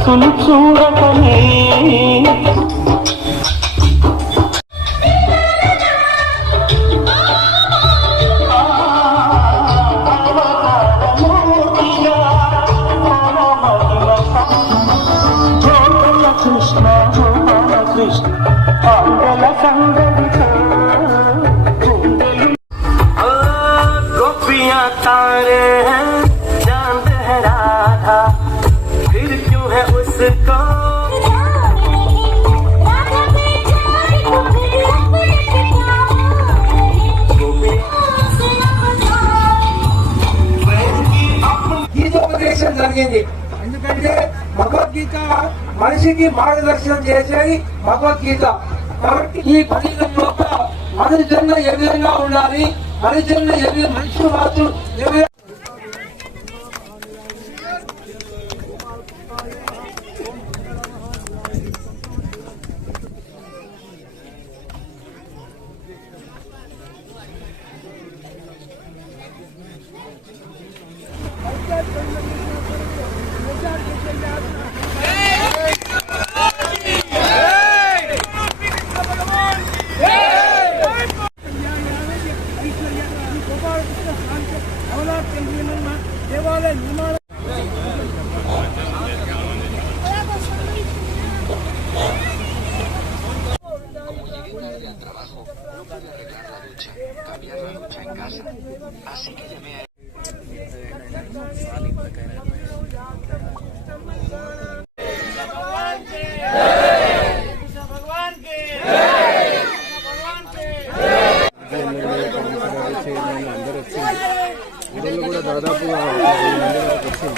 మనసును చూడకనే కృష్ణ గోపాల కృష్ణ ఆంగల సంగడితో గుండెలు ओ, గీతోపదేశం జరిగింది. ఎందుకంటే భగవద్గీత మనిషికి మార్గదర్శనం చేసేది భగవద్గీత. కాబట్టి ఈ పదిహేను యొక్క మనిషి జన్మ ఏ విధంగా ఉండాలి? మనిషి జన్మ ఏ విధంగా మనిషి మాత్రం ఏ దేవాలయ నిర్మాణ విధంగా అందరూ వచ్చి ఊళ్ళో కూడా దాదాపుగా ఒక వెయ్యి మంది వరకు వచ్చింది